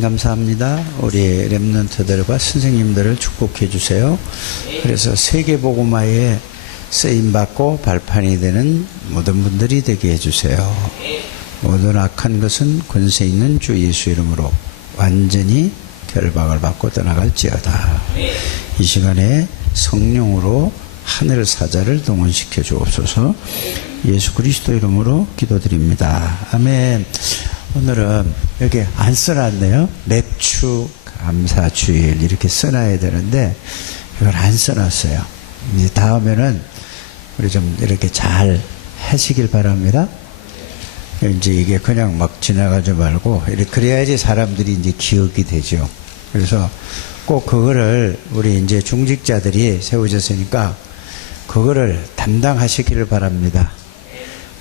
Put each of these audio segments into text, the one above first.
감사합니다. 우리 랩런트들과 선생님들을 축복해 주세요. 그래서 세계보고마에 쓰임받고 발판이 되는 모든 분들이 되게 해주세요. 모든 악한 것은 권세 있는 주 예수 이름으로 완전히 결박을 받고 떠나갈지어다. 이 시간에 성령으로 하늘 사자를 동원시켜 주옵소서 예수 그리스도 이름으로 기도드립니다. 아멘. 오늘은 여기 안 써놨네요. 랩추 감사 주일 이렇게 써놔야 되는데 이걸 안 써놨어요. 이제 다음에는 우리 좀 이렇게 잘 하시길 바랍니다. 이제 이게 그냥 막 지나가지 말고 그래야지 사람들이 이제 기억이 되죠. 그래서 꼭 그거를 우리 이제 중직자들이 세워졌으니까 그거를 담당하시기를 바랍니다.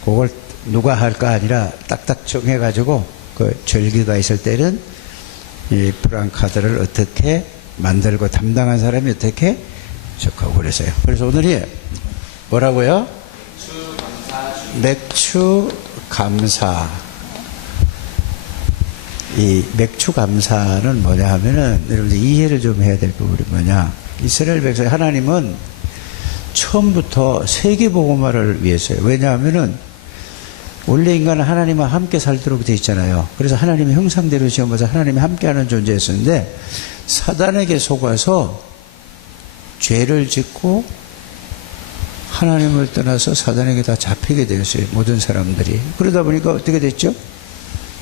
그걸 누가 할까 아니라 딱딱 정해가지고 그 절기가 있을 때는 이 프랑카드를 어떻게 만들고 담당한 사람이 어떻게 적하고 그래서요. 그래서 오늘이 뭐라고요? 맥추 감사. 이 맥추 감사는 뭐냐 하면은 여러분들 이해를 좀 해야 될 부분이 뭐냐. 이스라엘 백성 하나님은 처음부터 세계 복음화를 위해서요. 왜냐하면은 원래 인간은 하나님과 함께 살도록 되어 있잖아요. 그래서 하나님의 형상대로 지어서 하나님이 함께하는 존재였었는데 사단에게 속아서 죄를 짓고 하나님을 떠나서 사단에게 다 잡히게 되었어요. 모든 사람들이. 그러다 보니까 어떻게 됐죠?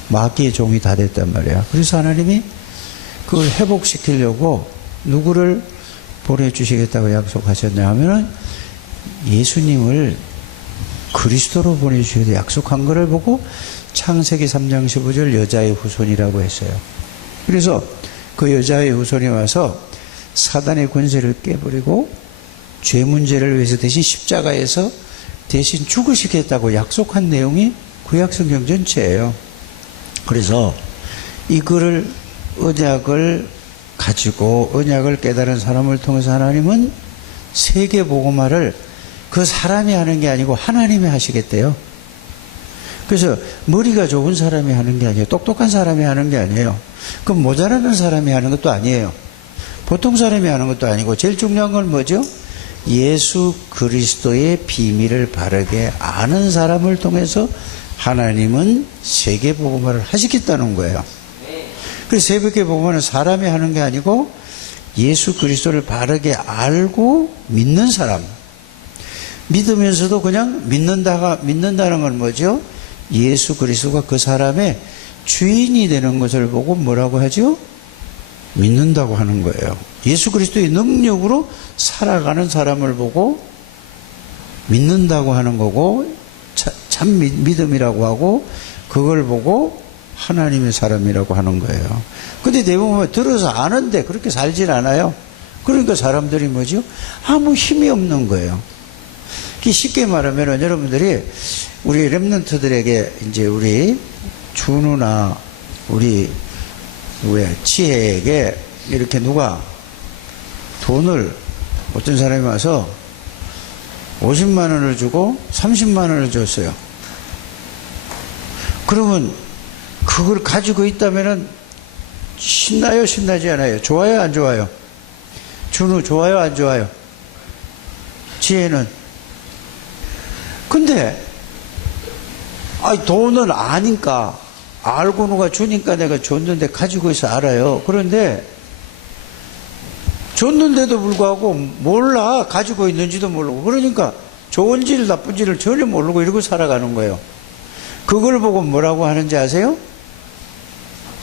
마귀의 종이 다 됐단 말이야. 그래서 하나님이 그걸 회복시키려고 누구를 보내주시겠다고 약속하셨냐 하면은 예수님을 그리스도로 보내주셔야 약속한 것을 보고 창세기 3장 15절 여자의 후손이라고 했어요. 그래서 그 여자의 후손이 와서 사단의 권세를 깨버리고 죄 문제를 위해서 대신 십자가에서 대신 죽으시겠다고 약속한 내용이 구약성경 전체예요. 그래서 이거를 언약을 가지고 언약을 깨달은 사람을 통해서 하나님은 세계 복음화를 그 사람이 하는 게 아니고 하나님이 하시겠대요. 그래서 머리가 좋은 사람이 하는 게 아니에요. 똑똑한 사람이 하는 게 아니에요. 그럼 모자라는 사람이 하는 것도 아니에요. 보통 사람이 하는 것도 아니고 제일 중요한 건 뭐죠? 예수 그리스도의 비밀을 바르게 아는 사람을 통해서 하나님은 세계 복음화를 하시겠다는 거예요. 그래서 세계 복음화는 사람이 하는 게 아니고 예수 그리스도를 바르게 알고 믿는 사람. 믿으면서도 그냥 믿는다가 믿는다는 건 뭐죠? 예수 그리스도가 그 사람의 주인이 되는 것을 보고 뭐라고 하죠? 믿는다고 하는 거예요. 예수 그리스도의 능력으로 살아가는 사람을 보고 믿는다고 하는 거고 참 믿음이라고 하고 그걸 보고 하나님의 사람이라고 하는 거예요. 근데 대부분 들어서 아는데 그렇게 살질 않아요. 그러니까 사람들이 뭐죠? 아무 힘이 없는 거예요. 쉽게 말하면 여러분들이 우리 랩런트들에게 이제 우리 준우나 우리 왜 지혜에게 이렇게 누가 돈을 어떤 사람이 와서 50만 원을 주고 30만 원을 줬어요. 그러면 그걸 가지고 있다면은 신나요, 신나지 않아요? 좋아요, 안 좋아요? 준우 좋아요, 안 좋아요? 지혜는 근데 아니 돈은 아니까 알고 누가 주니까 내가 줬는데 가지고 있어 알아요. 그런데 줬는데도 불구하고 몰라 가지고 있는지도 모르고 그러니까 좋은지를 나쁜지를 전혀 모르고 이러고 살아가는 거예요. 그걸 보고 뭐라고 하는지 아세요?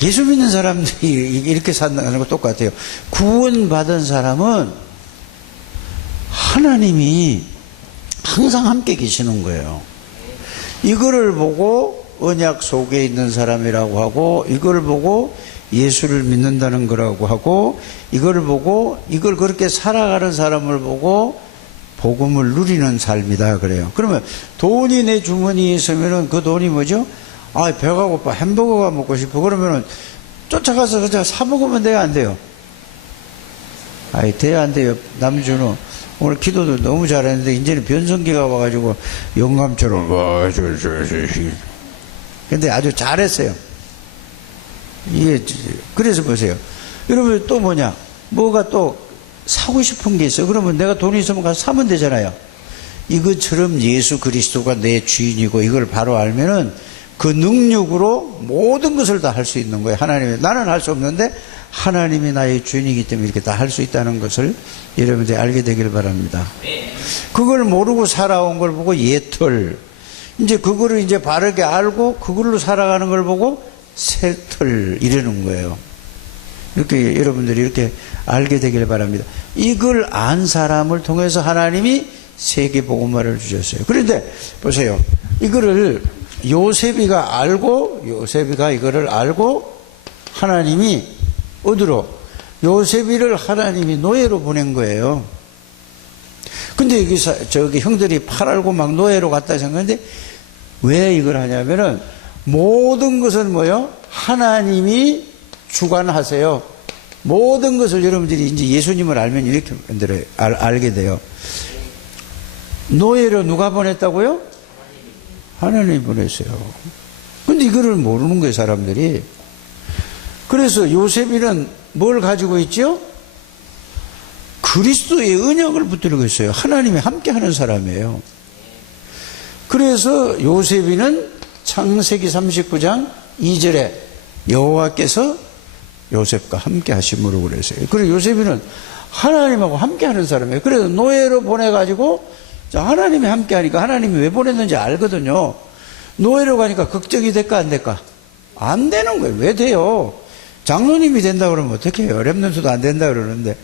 예수 믿는 사람들이 이렇게 산다는 거 똑같아요. 구원받은 사람은 하나님이 항상 함께 계시는 거예요. 이거를 보고 언약 속에 있는 사람이라고 하고 이걸 보고 예수를 믿는다는 거라고 하고 이걸 보고 이걸 그렇게 살아가는 사람을 보고 복음을 누리는 삶이다 그래요. 그러면 돈이 내 주머니에 있으면은 그 돈이 뭐죠? 아 배가 고파 햄버거가 먹고 싶어 그러면은 쫓아가서 그냥 사 먹으면 돼요 안 돼요? 아이 돼야 안 돼요 남준호 오늘 기도도 너무 잘했는데 이제는 변성기가 와가지고 영감처럼 와. 근데 아주 잘했어요. 이게, 그래서 보세요. 여러분 또 뭐냐? 뭐가 또 사고 싶은 게 있어요. 그러면 내가 돈이 있으면 가서 사면 되잖아요. 이것처럼 예수 그리스도가 내 주인이고 이걸 바로 알면은 그 능력으로 모든 것을 다 할 수 있는 거예요. 하나님이 나는 할 수 없는데 하나님이 나의 주인이기 때문에 이렇게 다 할 수 있다는 것을 여러분들이 알게 되길 바랍니다. 그걸 모르고 살아온 걸 보고 예털 이제 그거를 이제 바르게 알고 그걸로 살아가는 걸 보고 새털 이러는 거예요. 이렇게 여러분들이 이렇게 알게 되길 바랍니다. 이걸 안 사람을 통해서 하나님이 세계 복음화를 주셨어요. 그런데 보세요. 이거를 요셉이가 알고 요셉이가 이거를 알고 하나님이 어디로 요셉이를 하나님이 노예로 보낸 거예요. 근데 여기 서 저기 형들이 팔 알고 막 노예로 갔다 생각하는데 왜 이걸 하냐면은 모든 것은 뭐요? 하나님이 주관하세요. 모든 것을 여러분들이 이제 예수님을 알면 이렇게 만들어요. 알, 알게 돼요. 노예로 누가 보냈다고요? 하나님이 보냈어요. 근데 이거를 모르는 거예요, 사람들이. 그래서 요셉이는 뭘 가지고 있죠? 그리스도의 은역을 붙들고 있어요. 하나님이 함께 하는 사람이에요. 그래서 요셉이는 창세기 39장 2절에 여호와께서 요셉과 함께 하심으로 그랬어요. 그리고 요셉이는 하나님하고 함께 하는 사람이에요. 그래서 노예로 보내가지고 자, 하나님이 함께 하니까 하나님이 왜 보냈는지 알거든요. 노예로 가니까 걱정이 될까 안 될까? 안 되는 거예요. 왜 돼요? 장로님이 된다 그러면 어떻게 해요? 랩런트도 안 된다 그러는데.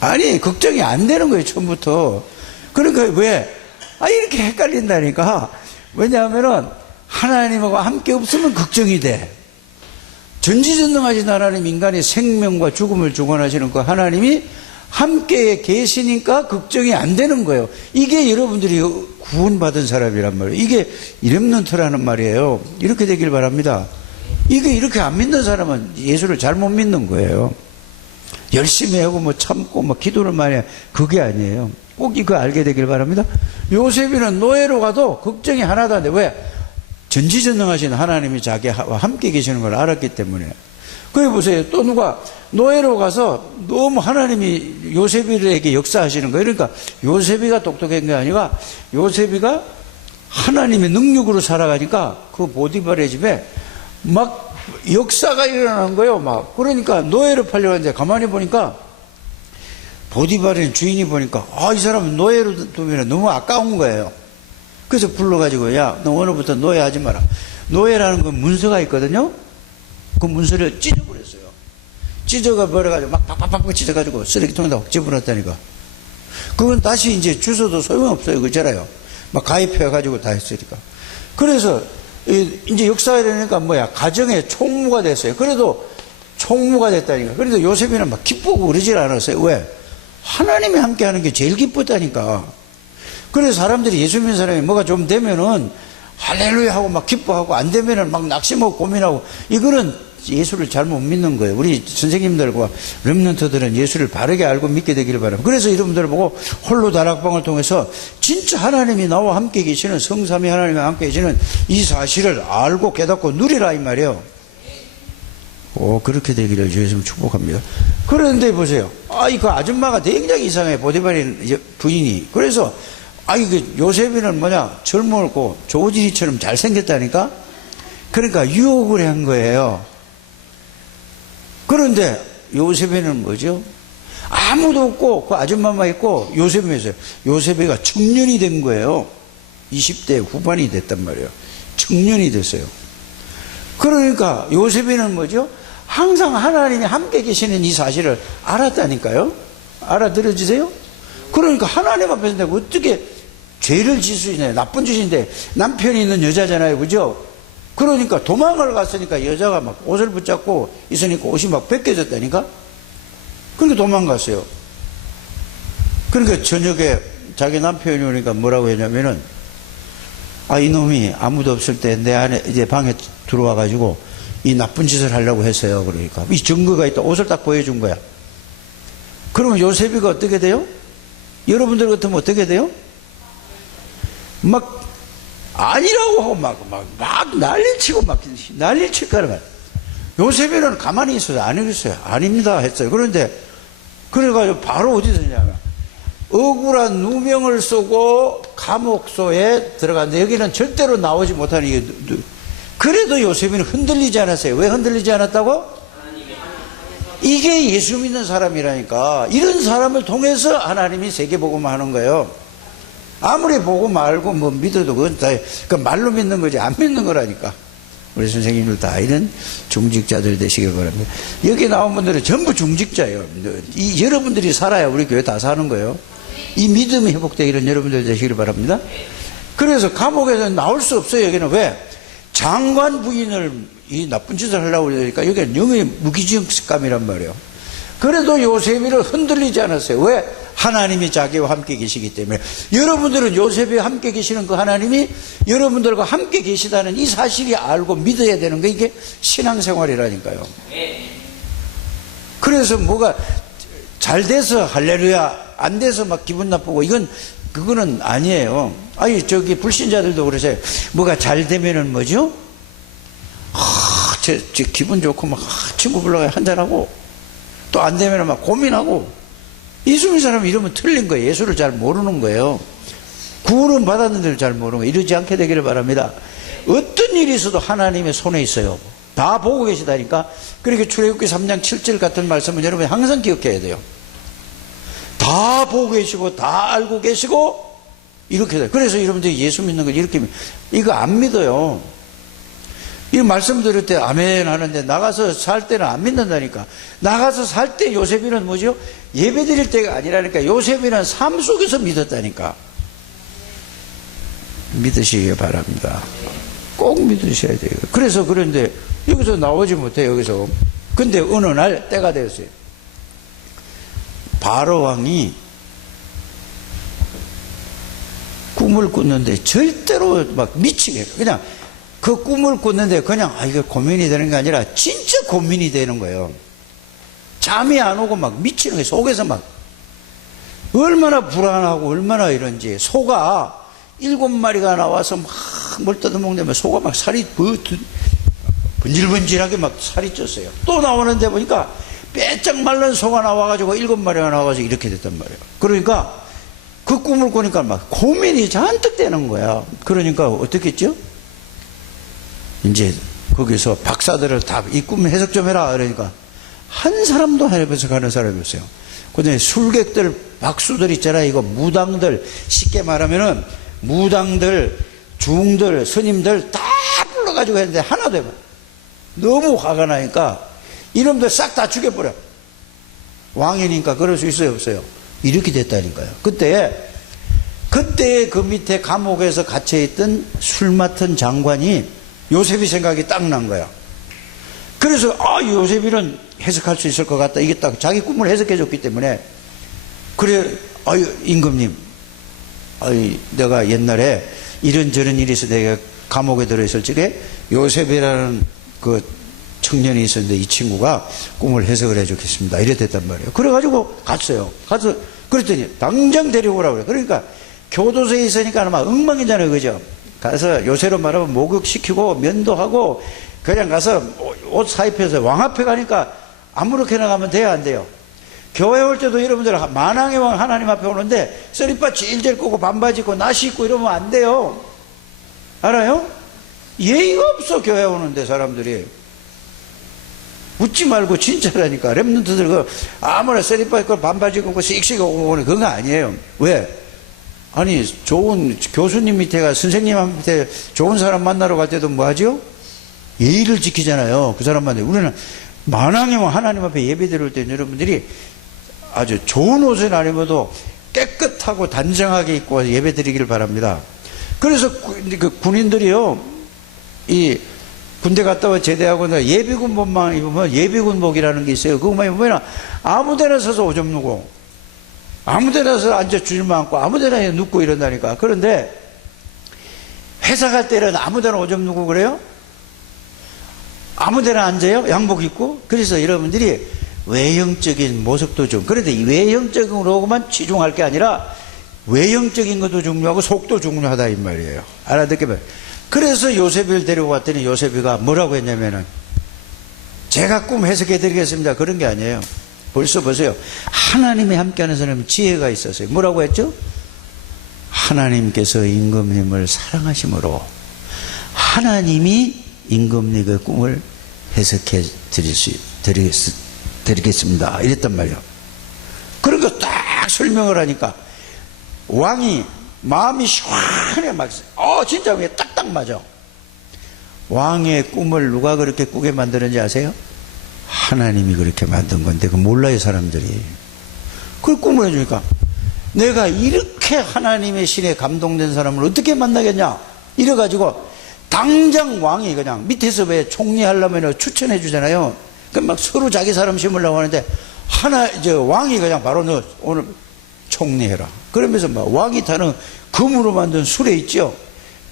아니, 걱정이 안 되는 거예요, 처음부터. 그러니까 왜? 아, 이렇게 헷갈린다니까. 왜냐하면은 하나님하고 함께 없으면 걱정이 돼. 전지전능하신 하나님 인간의 생명과 죽음을 주관하시는 그 하나님이 함께 계시니까 걱정이 안 되는 거예요. 이게 여러분들이 구원받은 사람이란 말이에요. 이게 이렘넌트라는 말이에요. 이렇게 되길 바랍니다. 이게 이렇게 안 믿는 사람은 예수를 잘못 믿는 거예요. 열심히 하고 뭐 참고 뭐 기도를 많이 해. 그게 아니에요. 꼭 이거 알게 되길 바랍니다. 요셉이는 노예로 가도 걱정이 하나도 안 돼. 왜? 전지전능하신 하나님이 자기와 함께 계시는 걸 알았기 때문에. 그래 보세요. 또 누가 노예로 가서 너무 하나님이 요셉이에게 역사하시는 거예요. 그러니까 요셉이가 똑똑한 게 아니라 요셉이가 하나님의 능력으로 살아가니까 그 보디발의 집에 막 역사가 일어나는 거예요. 막 그러니까 노예로 팔려갔는데 가만히 보니까 보디발의 주인이 보니까 아 이 사람은 노예로 두면 너무 아까운 거예요. 그래서 불러가지고 야 너 오늘부터 노예 하지 마라. 노예라는 건 문서가 있거든요. 그 문서를 찢어버렸어요. 찢어가 버려가지고 막 팍팍팍 찢어가지고 쓰레기통에다 확 집어넣었다니까. 그건 다시 이제 주소도 소용없어요. 그잖아요. 막 가입해가지고 다 했으니까. 그래서 이- 이제 역사가 되니까 뭐야 가정의 총무가 됐어요. 그래도 총무가 됐다니까. 그래도 요셉이는 막 기쁘고 그러질 않았어요. 왜? 하나님이 함께 하는 게 제일 기뻤다니까. 그래서 사람들이 예수 믿는 사람이 뭐가 좀 되면은 할렐루야 하고 막 기뻐하고 안 되면은 막 낙심하고 고민하고 이거는 예수를 잘 못 믿는 거예요. 우리 선생님들과 렘넌트들은 예수를 바르게 알고 믿게 되기를 바랍니다. 그래서 여러분들을 보고 홀로 다락방을 통해서 진짜 하나님이 나와 함께 계시는 성삼위 하나님이 함께 계시는 이 사실을 알고 깨닫고 누리라 이 말이에요. 오, 그렇게 되기를 주님 축복합니다. 그런데 보세요. 아, 이 그 아줌마가 굉장히 이상해. 보디바리 부인이. 그래서, 아, 이그 요셉이는 뭐냐. 젊었고 조지리처럼 잘생겼다니까? 그러니까 유혹을 한 거예요. 그런데 요셉에는 뭐죠? 아무도 없고 그 아줌마만 있고 요셉이 있어요. 요셉이가 청년이 된 거예요. 20대 후반이 됐단 말이에요. 청년이 됐어요. 그러니까 요셉이는 뭐죠? 항상 하나님이 함께 계시는 이 사실을 알았다니까요. 알아들어지세요? 그러니까 하나님 앞에서 내가 어떻게 죄를 질 수 있나요? 나쁜 짓인데 남편이 있는 여자잖아요. 그죠? 그러니까 도망을 갔으니까 여자가 막 옷을 붙잡고 있으니까 옷이 막 벗겨졌다니까? 그러니까 도망갔어요. 그러니까 저녁에 자기 남편이 오니까 뭐라고 했냐면은 아, 이놈이 아무도 없을 때 내 안에 이제 방에 들어와 가지고 이 나쁜 짓을 하려고 했어요. 그러니까 이 증거가 있다. 옷을 딱 보여준 거야. 그러면 요셉이가 어떻게 돼요? 여러분들 같으면 어떻게 돼요? 막 아니라고 하고 막, 막, 막 난리치고 막 난리칠 거라. 요셉이는 가만히 있어서 아니겠어요. 아닙니다. 했어요. 그런데, 그래가지고 바로 어디 드냐면, 억울한 누명을 쓰고 감옥소에 들어갔는데 여기는 절대로 나오지 못하는 누- 그래도 요셉이는 흔들리지 않았어요. 왜 흔들리지 않았다고? 이게 예수 믿는 사람이라니까. 이런 사람을 통해서 하나님이 세계복음 하는 거예요. 아무리 보고 말고 뭐 믿어도 그건 다, 그 말로 믿는 거지 안 믿는 거라니까. 우리 선생님들 다 이런 중직자들 되시길 바랍니다. 여기 나온 분들은 전부 중직자예요. 이 여러분들이 살아야 우리 교회 다 사는 거예요. 이 믿음이 회복되기를 여러분들 되시길 바랍니다. 그래서 감옥에서 나올 수 없어요. 여기는 왜? 장관 부인을 이 나쁜 짓을 하려고 그러니까 여기는 영의 무기징역감이란 말이에요. 그래도 요셉이를 흔들리지 않았어요. 왜? 하나님이 자기와 함께 계시기 때문에. 여러분들은 요셉이 함께 계시는 그 하나님이 여러분들과 함께 계시다는 이 사실이 알고 믿어야 되는 거 이게 신앙생활이라니까요. 그래서 뭐가 잘 돼서 할렐루야, 안 돼서 막 기분 나쁘고 이건 그거는 아니에요. 아니 저기 불신자들도 그러세요. 뭐가 잘 되면은 뭐죠? 아, 제, 제 기분 좋고 막 아, 친구 불러가 한잔하고 또 안 되면 막 고민하고 예수님 사람 이러면 틀린 거예요. 예수를 잘 모르는 거예요. 구원은 받았는데도 잘 모르는 거예요. 이러지 않게 되기를 바랍니다. 어떤 일이 있어도 하나님의 손에 있어요. 다 보고 계시다니까. 그렇게 출애굽기 3장 7절 같은 말씀은 여러분 항상 기억해야 돼요. 다 보고 계시고 다 알고 계시고 이렇게 돼요. 그래서 여러분들이 예수 믿는 걸 이렇게 믿- 이거 안 믿어요. 이 말씀 들을 때 아멘 하는데 나가서 살 때는 안 믿는다니까. 나가서 살 때 요셉이는 뭐죠? 예배 드릴 때가 아니라니까. 요셉이는 삶 속에서 믿었다니까. 믿으시기 바랍니다. 꼭 믿으셔야 돼요. 그래서 그런데 여기서 나오지 못해 여기서. 근데 어느 날 때가 되었어요. 바로 왕이 꿈을 꿨는데 절대로 막 미치게 그냥 그 꿈을 꿨는데 그냥 아 이게 고민이 되는 게 아니라 진짜 고민이 되는 거예요. 잠이 안 오고 막 미치는 거예요. 속에서 막 얼마나 불안하고 얼마나 이런지 소가 일곱 마리가 나와서 막 뭘 뜯어먹는데 소가 막 살이 분질분질하게 막 살이 쪘어요. 또 나오는데 보니까 빼짝 말른 소가 나와가지고 일곱 마리가 나와서 이렇게 됐단 말이에요. 그러니까 그 꿈을 꾸니까 막 고민이 잔뜩 되는 거야. 그러니까 어떻게 했죠? 이제 거기서 박사들을 다 이 꿈 해석 좀 해라. 그러니까 한 사람도 해석하는 사람이 없어요. 그다음에 술객들, 박수들 있잖아요. 이거 무당들, 쉽게 말하면은 무당들, 중들, 스님들 다 불러가지고 했는데 하나도 해봐. 너무 화가 나니까 이놈들 싹 다 죽여버려. 왕이니까 그럴 수 있어요, 없어요? 이렇게 됐다니까요. 그때, 그때 그 밑에 감옥에서 갇혀 있던 술 맡은 장관이 요셉이 생각이 딱 난 거야. 그래서, 아, 요셉이는 해석할 수 있을 것 같다. 이게 딱 자기 꿈을 해석해 줬기 때문에. 그래, 아유, 임금님. 아이, 내가 옛날에 이런저런 있어 내가 감옥에 들어있을 적에 요셉이라는 그 청년이 있었는데 이 친구가 꿈을 해석을 해주겠습니다. 이래 됐단 말이에요. 그래가지고 갔어요. 가서 그랬더니 당장 데려오라 그래. 그러니까 교도소에 있으니까 아마 엉망이잖아요. 그죠? 가서 요새로 말하면 목욕시키고 면도하고 그냥 가서 옷 사입해서 왕 앞에 가니까 아무렇게나 가면 돼야 안 돼요. 교회 올 때도 여러분들 만왕의 왕 하나님 앞에 오는데 쓰리빠 질질 끄고 반바지 입고 나시 입고 이러면 안 돼요. 알아요? 예의가 없어 교회 오는데 사람들이. 웃지 말고 진짜라니까. 랩런트들 그 아무나 쓰리빠 입고 반바지 입고 씩씩 오는 그건 아니에요. 왜? 아니 좋은 교수님 밑에 가 선생님 밑에 좋은 사람 만나러 갈 때도 뭐 하죠? 예의를 지키잖아요. 그 사람 만나 우리는 만왕의 왕 하나님 앞에 예배 드릴 때 여러분들이 아주 좋은 옷을 안 입어도 깨끗하고 단정하게 입고 와서 예배 드리기를 바랍니다. 그래서 구- 그 군인들이요, 이 군대 갔다 와 제대하고 나 예비군복만 입으면 예비군복이라는 게 있어요. 그거만 입으면 아무 데나 서서 오줌 누고, 아무 데나 서서 앉아 줄만 앉고, 아무 데나 눕고 이런다니까. 그런데 회사 갈 때는 아무 데나 오줌 누고 그래요? 아무 데나 앉아요? 양복 입고? 그래서 여러분들이 외형적인 모습도 좀, 그런데 이 외형적으로만 치중할 게 아니라 외형적인 것도 중요하고 속도 중요하다 이 말이에요. 알아듣게 봐. 그래서 요셉을 데리고 갔더니 요셉이가 뭐라고 했냐면은 제가 꿈 해석해 드리겠습니다. 그런 게 아니에요. 벌써 보세요. 하나님이 함께하는 사람은 지혜가 있었어요. 뭐라고 했죠? 하나님께서 임금님을 사랑하심으로 하나님이 임금님의 꿈을 해석해 드릴 수, 드리겠, 드리겠습니다. 이랬단 말이에요. 거딱 설명을 하니까 왕이 마음이 시원해 막, 어, 진짜 왜 딱딱 맞아. 왕의 꿈을 누가 그렇게 꾸게 만드는지 아세요? 하나님이 그렇게 만든 건데, 그 몰라요, 사람들이. 그걸 꿈을 해주니까, 내가 이렇게 하나님의 신에 감동된 사람을 어떻게 만나겠냐? 이래가지고, 당장 왕이 그냥 밑에서 왜 총리 하려면 추천해 주잖아요. 그럼 막 서로 자기 사람 심으려고 하는데, 하나, 이제 왕이 그냥 바로 너 오늘 총리해라. 그러면서 막 왕이 타는 금으로 만든 수레 있죠?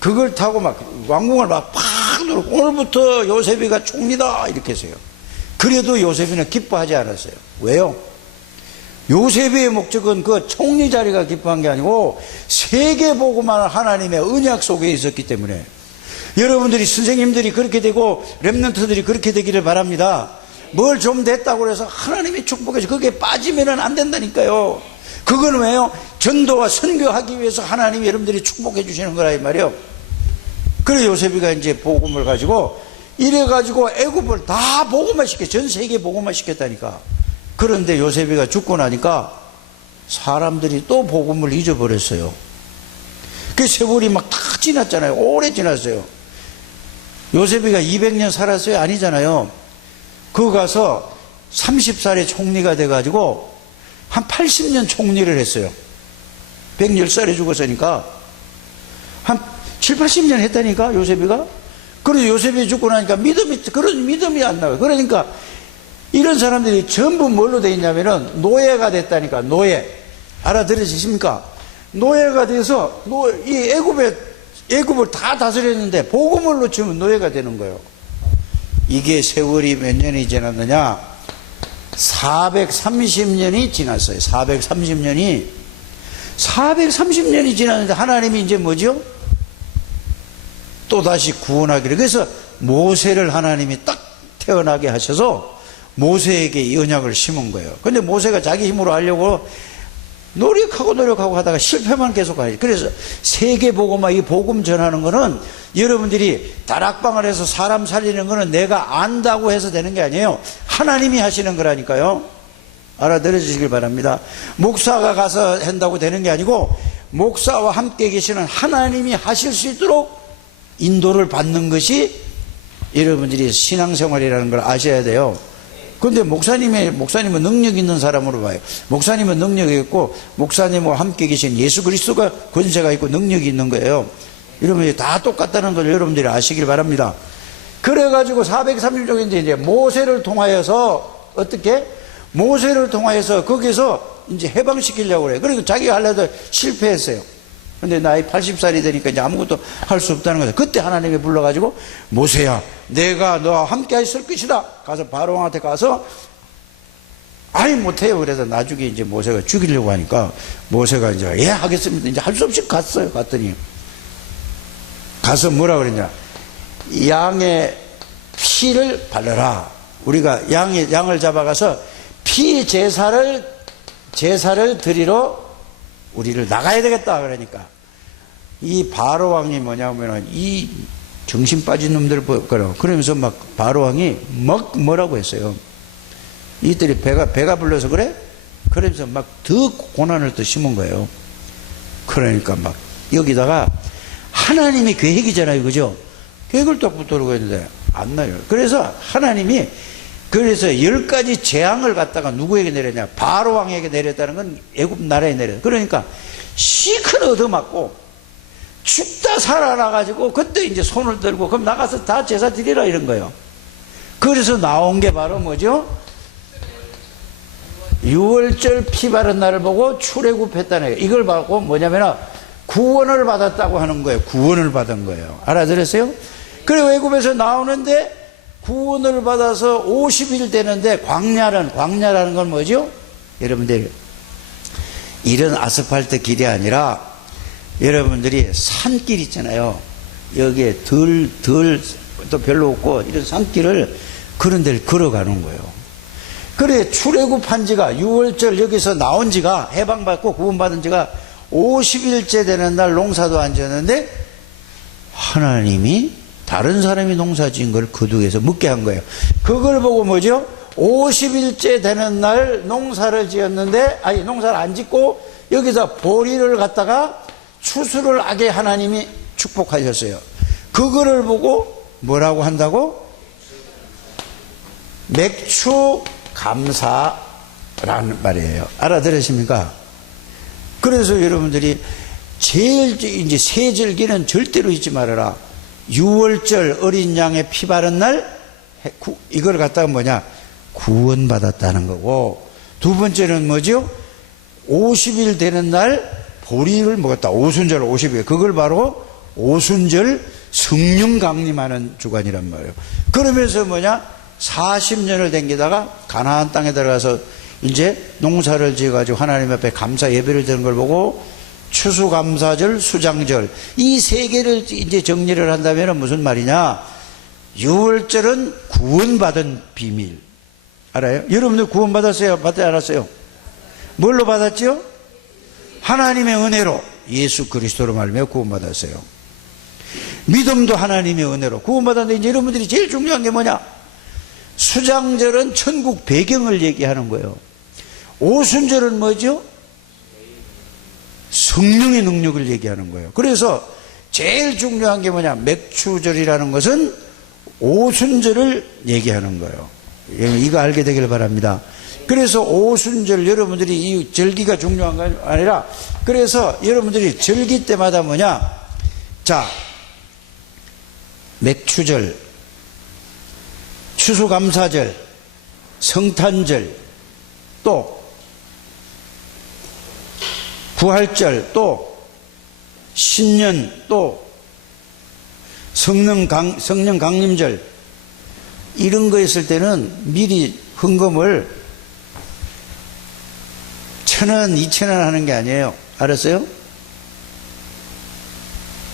그걸 타고 막 왕궁을 막 팍 누르고 오늘부터 요셉이가 총리다 이렇게 했어요. 그래도 요셉이는 기뻐하지 않았어요. 왜요? 요셉의 목적은 그 총리 자리가 기뻐한 게 아니고 세계 보고만 하나님의 언약 속에 있었기 때문에 여러분들이 선생님들이 그렇게 되고 랩런트들이 그렇게 되기를 바랍니다. 뭘 좀 됐다고 해서 하나님의 축복해서 그게 빠지면 안 된다니까요. 그건 왜요? 전도와 선교하기 위해서 하나님이 여러분들이 축복해 주시는 거라 이 말이요. 그래 요셉이가 이제 복음을 가지고 이래 가지고 애굽을 다 복음화 시켜 전 세계 복음화 시켰다니까. 그런데 요셉이가 죽고 나니까 사람들이 또 복음을 잊어버렸어요. 그 세월이 막다 지났잖아요. 오래 지났어요. 요셉이가 200년 살았어요? 아니잖아요. 그거 가서 30살에 총리가 돼가지고 한 80년 총리를 했어요. 110살에 죽었으니까. 한 7, 80년 했다니까, 요셉이가. 그래서 요셉이 죽고 나니까 믿음이, 그런 믿음이 안 나와요. 그러니까 이런 사람들이 전부 뭘로 돼 있냐면은 노예가 됐다니까, 노예. 알아들으십니까? 노예가 돼서, 노, 이 애굽에, 애굽을 다 다스렸는데 복음을 놓치면 노예가 되는 거예요. 이게 세월이 몇 년이 지났느냐? 430년이 지났어요. 430년이. 430년이 지났는데 하나님이 이제 뭐죠? 또다시 구원하기를. 그래서 모세를 하나님이 딱 태어나게 하셔서 모세에게 이 언약을 심은 거예요. 근데 모세가 자기 힘으로 하려고 노력하고 노력하고 하다가 실패만 계속 하죠. 그래서 세계 복음화 이 복음 전하는 거는 여러분들이 다락방을 해서 사람 살리는 거는 내가 안다고 해서 되는 게 아니에요. 하나님이 하시는 거라니까요. 알아들어 주시길 바랍니다. 목사가 가서 한다고 되는 게 아니고 목사와 함께 계시는 하나님이 하실 수 있도록 인도를 받는 것이 여러분들이 신앙생활이라는 걸 아셔야 돼요. 근데 목사님의, 목사님은 능력 있는 사람으로 봐요. 목사님은 능력이 있고, 목사님과 함께 계신 예수 그리스도가 권세가 있고 능력이 있는 거예요. 이러면 다 똑같다는 걸 여러분들이 아시길 바랍니다. 그래가지고 430쪽인데 이제 모세를 통하여서 어떻게? 모세를 통하여서 거기서 이제 해방시키려고 그래요. 그리고 자기가 하려도 실패했어요. 근데 나이 80살이 되니까 이제 아무것도 할 수 없다는 거죠. 그때 하나님이 불러가지고 모세야, 내가 너와 함께 있을 것이다. 가서 바로왕한테 가서 아이 못해요. 그래서 나중에 이제 모세가 죽이려고 하니까 모세가 이제 예 하겠습니다. 이제 할 수 없이 갔어요. 갔더니 가서 뭐라 그랬냐? 양의 피를 바르라. 우리가 양의 양을 잡아가서 피 제사를 제사를 드리러 우리를 나가야 되겠다 그러니까 이 바로 왕이 뭐냐면은 이 정신 빠진 놈들 거라 그러면서 막 바로 왕이 막 뭐라고 했어요. 이들이 배가 배가 불러서 그래? 그러면서 막 더 고난을 더 심은 거예요. 그러니까 막 여기다가 하나님의 계획이잖아요, 그죠? 계획을 딱 붙들고 있는데 안 나요. 그래서 하나님이 그래서 열 가지 재앙을 갖다가 누구에게 내렸냐? 바로 왕에게 내렸다는 건 애굽 나라에 내렸. 그러니까 시큰 얻어맞고 죽다 살아나 가지고 그때 이제 손을 들고 그럼 나가서 다 제사 드리라 이런 거예요. 그래서 나온 게 바로 뭐죠? 6월절 피 바른 날을 보고 출애굽했다는 거예요. 이걸 받고 뭐냐면 구원을 받았다고 하는 거예요. 구원을 받은 거예요. 알아들었어요? 그래 외국에서 나오는데 구원을 받아서 50일 되는데 광야는 광야라는 건 뭐죠? 여러분들 이런 아스팔트 길이 아니라 여러분들이 산길 있잖아요. 여기에 덜, 덜, 또 별로 없고 이런 산길을 그런 데를 걸어가는 거예요. 그래, 출애굽한 지가 6월절 여기서 나온 지가 해방받고 구원받은 지가 50일째 되는 날 농사도 안 지었는데 하나님이 다른 사람이 농사 지은 걸 거두에서 묻게 한 거예요. 그걸 보고 뭐죠? 50일째 되는 날 농사를 지었는데, 아니, 농사를 안 짓고 여기서 보리를 갖다가 추수를 하게 하나님이 축복하셨어요. 그거를 보고 뭐라고 한다고? 맥추 감사라는 말이에요. 알아들으십니까? 그래서 여러분들이 제일 이제 세절기는 절대로 잊지 말아라. 6월절 어린 양의 피 바른 날 이걸 갖다가 뭐냐 구원받았다는 거고 두 번째는 뭐죠? 50일 되는 날 보리를 먹었다. 오순절 50일. 그걸 바로 오순절 성령 강림하는 주간이란 말이에요. 그러면서 뭐냐? 40년을 댕기다가 가나안 땅에 들어가서 이제 농사를 지어가지고 하나님 앞에 감사 예배를 드는 걸 보고 추수감사절, 수장절 이 세 개를 이제 정리를 한다면 무슨 말이냐? 6월절은 구원받은 비밀. 알아요? 여러분들 구원받았어요? 받지 않았어요? 뭘로 받았죠? 하나님의 은혜로 예수 그리스도로 말며 구원받았어요. 믿음도 하나님의 은혜로 구원받았는데 이제 여러분들이 제일 중요한 게 뭐냐? 수장절은 천국 배경을 얘기하는 거예요. 오순절은 뭐죠? 성령의 능력을 얘기하는 거예요. 그래서 제일 중요한 게 뭐냐? 맥추절이라는 것은 오순절을 얘기하는 거예요. 예, 이거 알게 되길 바랍니다. 그래서 오순절 여러분들이 이 절기가 중요한 건 아니라 그래서 여러분들이 절기 때마다 뭐냐? 자, 맥추절, 추수감사절, 성탄절, 또 부활절, 또 신년, 또 성령 강, 성령 강림절 이런 거 있을 때는 미리 헌금을 천 원, 이천 원 하는 게 아니에요. 알았어요?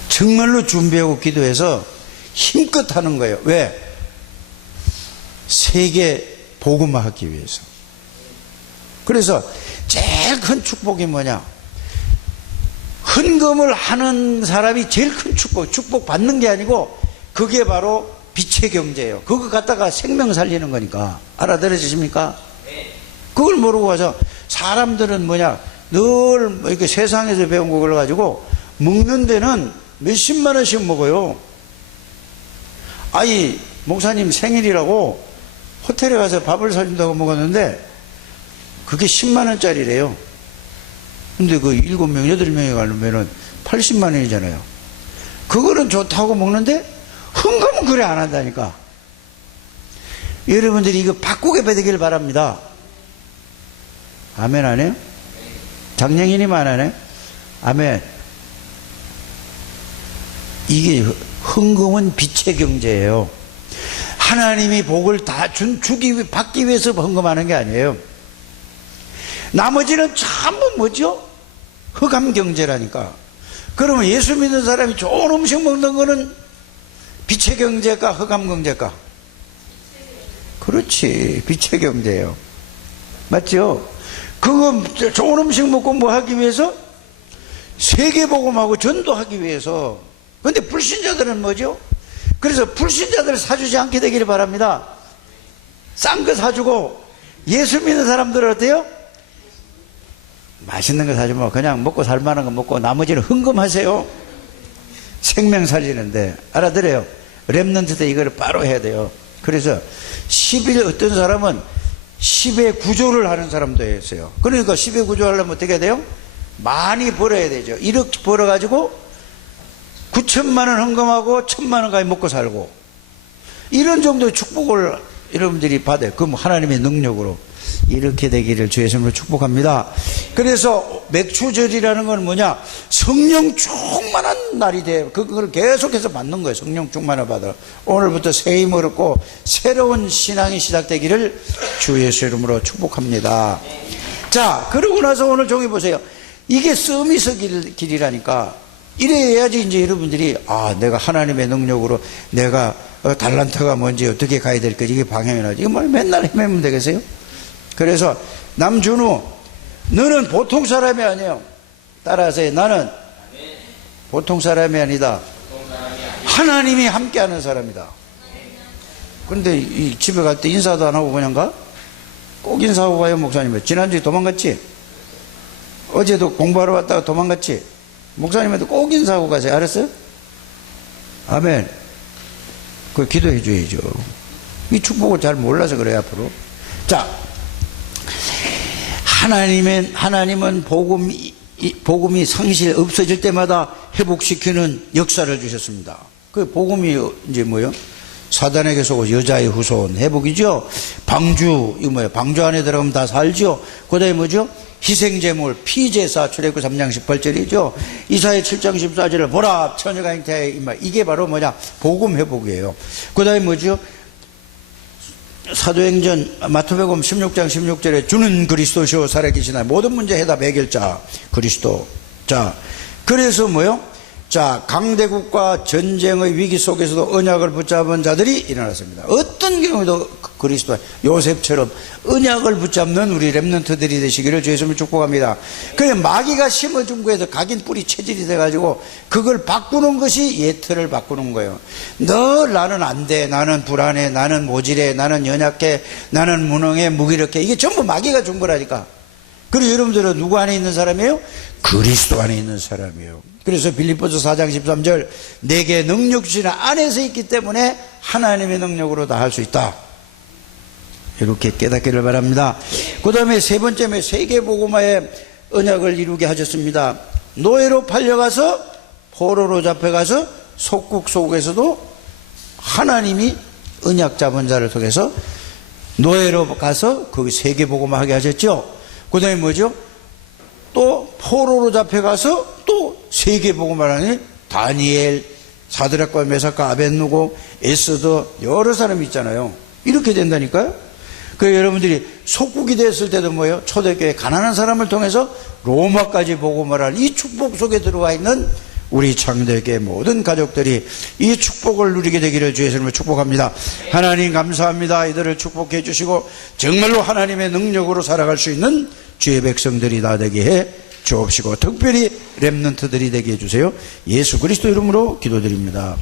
정말로 준비하고 기도해서 힘껏 하는 거예요. 왜? 세계 복음화하기 위해서. 그래서 제일 큰 축복이 뭐냐? 헌금을 하는 사람이 제일 큰 축복, 축복 받는 게 아니고 그게 바로 빛의 경제예요. 그거 갖다가 생명 살리는 거니까. 알아들으십니까? 그걸 모르고 와서 사람들은 뭐냐, 늘 이렇게 세상에서 배운 그걸 가지고 먹는 데는 몇십만 원씩 먹어요. 아이, 목사님 생일이라고 호텔에 가서 밥을 사준다고 먹었는데 그게 10만 원짜리래요. 근데 그 7명, 8명이 가려면은 80만 원이잖아요. 그거는 좋다고 먹는데 헌금은 그래 안 한다니까. 여러분들이 이거 바꾸게 받으길 바랍니다. 아멘 안 해요? 장영인님 안 하네? 아멘. 이게 헌금은 빛의 경제예요. 하나님이 복을 다 준, 주기, 위- 받기 위해서 헌금하는 게 아니에요. 나머지는 전부 뭐죠? 흑암 경제라니까. 그러면 예수 믿는 사람이 좋은 음식 먹는 거는 빛의 경제가 흑암 경제가? 그렇지. 빛의 경제예요. 맞죠? 그거 좋은 음식 먹고 뭐 하기 위해서? 세계복음하고 전도하기 위해서. 근데 불신자들은 뭐죠? 그래서 불신자들 사주지 않게 되기를 바랍니다. 싼 거 사주고 예수 믿는 사람들은 어때요? 맛있는 거 사주면 그냥 먹고 살만한 거 먹고 나머지는 흥금하세요. 생명 살리는데 알아들어요. 랩런트 때 이걸 바로 해야 돼요. 그래서 10일 어떤 사람은 10의 구조를 하는 사람도 있어요. 그러니까 10의 구조 하려면 어떻게 해야 돼요? 많이 벌어야 되죠. 이렇게 벌어가지고 9천만 원 헌금하고 천만 원까지 먹고 살고 이런 정도의 축복을 여러분들이 받아요. 그럼 하나님의 능력으로 이렇게 되기를 주의 이름으로 축복합니다. 그래서 맥추절이라는 건 뭐냐? 성령 충만한 날이 돼요. 그걸 계속해서 받는 거예요. 성령 충만을 받아. 오늘부터 새 힘을 얻고 새로운 신앙이 시작되기를 주 예수 이름으로 축복합니다. 자, 그러고 나서 오늘 종이 보세요. 이게 씀이서 길, 길이라니까. 이래야지 이제 여러분들이, 아, 내가 하나님의 능력으로 내가 어, 달란트가 뭔지 어떻게 가야 될까 이게 방향이 나지. 이거 뭐 맨날 헤매면 되겠어요? 그래서 남준우, 너는 보통 사람이 아니에요. 따라하세요. 나는 보통 사람이 아니다. 하나님이 함께하는 사람이다. 근데 이 집에 갈 때 인사도 안 하고 그냥 가? 꼭 인사하고 가요, 목사님. 지난주에 도망갔지? 어제도 공부하러 왔다가 도망갔지? 목사님한테 꼭 인사하고 가세요. 알았어요? 아멘. 그 기도해 줘야죠. 이 축복을 잘 몰라서 그래요, 앞으로. 자, 하나님은, 하나님은 복음이, 이 복음이 상실 없어질 때마다 회복시키는 역사를 주셨습니다. 그 복음이 이제 뭐요? 사단에게 속은 여자의 후손 회복이죠. 방주 이거 뭐예요? 방주 안에 들어가면 다 살죠. 그다음에 뭐죠? 희생제물 피제사 출애굽 3장 18절이죠. 이사의 7장 14절을 보라 처녀가 잉태하여 임마 이게 바로 뭐냐? 복음 회복이에요. 그다음에 뭐죠? 사도행전 마태복음 16장 16절에 주는 그리스도시오 살아계시나 모든 문제 해답 해결자 그리스도 자. 그래서 뭐요 자 강대국과 전쟁의 위기 속에서도 언약을 붙잡은 자들이 일어났습니다. 어떤 경우에도 그리스도 요셉처럼 언약을 붙잡는 우리 랩런트들이 되시기를 주 예수님을 축복합니다. 그래 마귀가 심어준 거에서 각인 뿌리 체질이 돼가지고 그걸 바꾸는 것이 예틀을 바꾸는 거예요. 너 나는 안 돼. 나는 불안해. 나는 모질해. 나는 연약해. 나는 무능해. 무기력해. 이게 전부 마귀가 준 거라니까 그리고 여러분들은 누구 안에 있는 사람이에요? 그리스도 안에 있는 사람이에요. 그래서 빌립보서 4장 13절 내게 능력 주시는 안에서 있기 때문에 하나님의 능력으로 다 할 수 있다. 이렇게 깨닫기를 바랍니다. 그 다음에 세 번째에 세계보고마의 언약을 이루게 하셨습니다. 노예로 팔려가서 포로로 잡혀가서 속국 속에서도 하나님이 언약 잡은 자를 통해서 노예로 가서 거기 세계보고마 하게 하셨죠. 그 다음에 뭐죠? 또 포로로 잡혀가서 또 세계보고마 하니 다니엘, 사드락과 메사카, 아벤누고, 에스더 여러 사람이 있잖아요. 이렇게 된다니까요. 그 여러분들이 속국이 됐을 때도 뭐예요? 초대교회 가난한 사람을 통해서 로마까지 보고 말 하는 이 축복 속에 들어와 있는 우리 창대교회 모든 가족들이 이 축복을 누리게 되기를 이름으로 축복합니다. 하나님 감사합니다. 이들을 축복해 주시고 정말로 하나님의 능력으로 살아갈 수 있는 주의 백성들이 다 되게 해 주옵시고 특별히 렘넌트들이 되게 해 주세요. 예수 그리스도 이름으로 기도드립니다.